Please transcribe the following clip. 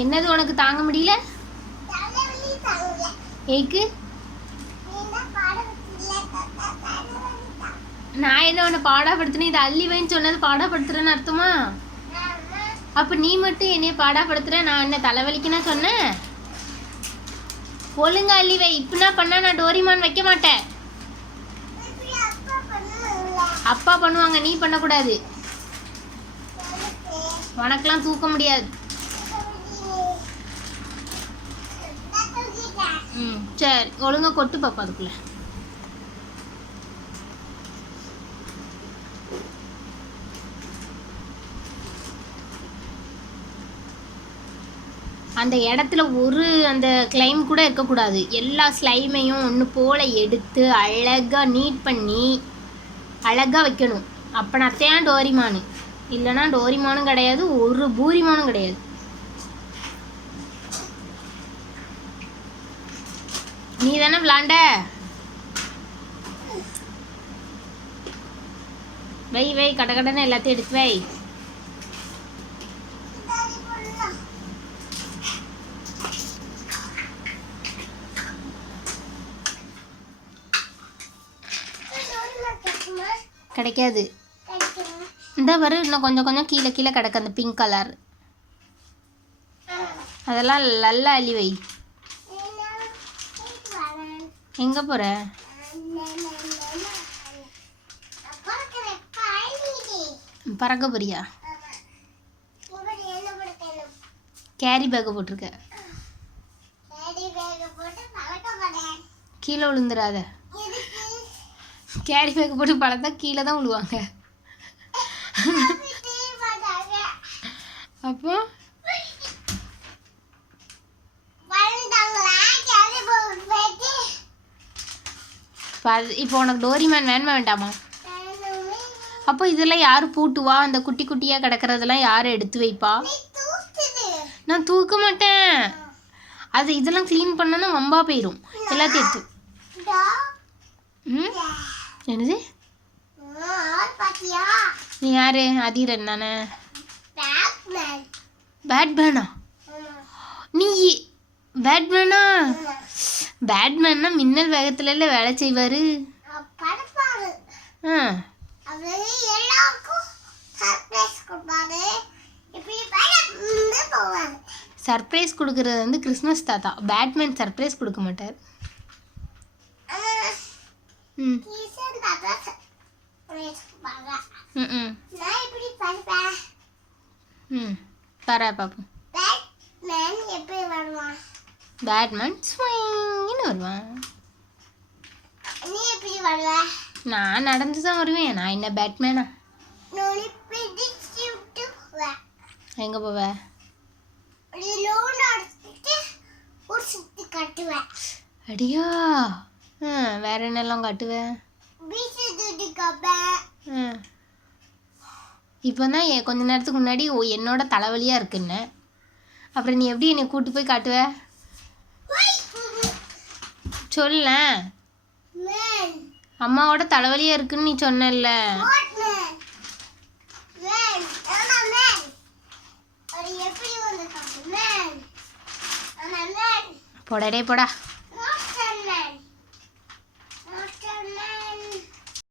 என்னது உனக்கு தாங்க முடியல? ஏக்கு நான் என்ன உன்னை பாடாப்படுத்துனேன்? இது அள்ளிவைன்னு சொன்னது பாடாப்படுத்துறேன்னு அர்த்தமா? அப்போ நீ மட்டும் என்னைய பாடாப்படுத்துற. நான் என்ன தலைவலிக்குன்னா சொன்னேன்? ஒழுங்கா அள்ளிவை. இப்படின்னா பண்ணா நான் டோரிமான் வைக்க மாட்டேன். அப்பா பண்ணுவாங்க, நீ பண்ணக்கூடாது. உனக்கெல்லாம் தூக்க முடியாது. சரி, ஒழுங்கா கொட்டு பாப்பா அதுக்குள்ள. அந்த இடத்துல ஒரு அந்த கிளைம் கூட இருக்கக்கூடாது. எல்லா ஸ்லைமையும் ஒன்று போல் எடுத்து அழகாக நீட் பண்ணி அழகாக வைக்கணும். அப்பனாத்தான் டோரிமானு. இல்லைன்னா டோரிமானும் கிடையாது, ஒரு பூரிமானும் கிடையாது. நீ தானே விளாண்ட? வை வை, கடகடன்னு எல்லாத்தையும் எடுத்து வை. கிடைக்காது. இந்த வரு இன்னும் கொஞ்சம் கொஞ்சம் கீழே கீழே கிடக்கு அந்த பிங்க் கலர். அதெல்லாம் நல்லா அள்ளி வை. எங்கே போகிற? பறக்க போறியா? கேரி பேக்கை போட்டிருக்க. கீழே விழுந்துடாத. கேரி பேக்கை போட்டு பழத்தா கீழே தான் விழுவாங்க. அப்போ இப்போ உனக்கு டோரிமான் வேணுமா வேண்டாமா? அப்போ இதெல்லாம் யார் பூட்டுவா? அந்த குட்டி குட்டியாக கிடக்கிறதெல்லாம் யார் எடுத்து வைப்பா? நான் தூக்க மாட்டேன். அது இதெல்லாம் க்ளீன் பண்ணனா வம்பா போயிடும். எல்லாத்தையும் எடுத்து. என்னது? நீ யாரு? அதிரன் தானே? பேட்மேனா? நீ பேட்மேனா? பேட்மேன்னா மின்னல் வேகத்துல வேலை செய்வாரு. சர்ப்ரைஸ் கொடுக்கறது வந்து கிறிஸ்மஸ் தாத்தா. பேட்மேன் சர்ப்ரைஸ் கொடுக்க மாட்டார். பரா பாப்போம். பேட்மேன் ஸ்விங்னு வருவான். நான் நடந்து தான் வருவேன். நான் என்ன பேட்மேனா? எங்கே போவ? அடியா? வேற என்னெல்லாம் காட்டுவேன்? இப்போ தான் கொஞ்ச நேரத்துக்கு முன்னாடி என்னோட தலைவலியாக இருக்குன்னு, அப்புறம் நீ எப்படி என்னை கூட்டு போய் காட்டுவ? சொல்ல. அம்மாவோட தலைவலியாக இருக்குன்னு நீ சொன்னல. போடா.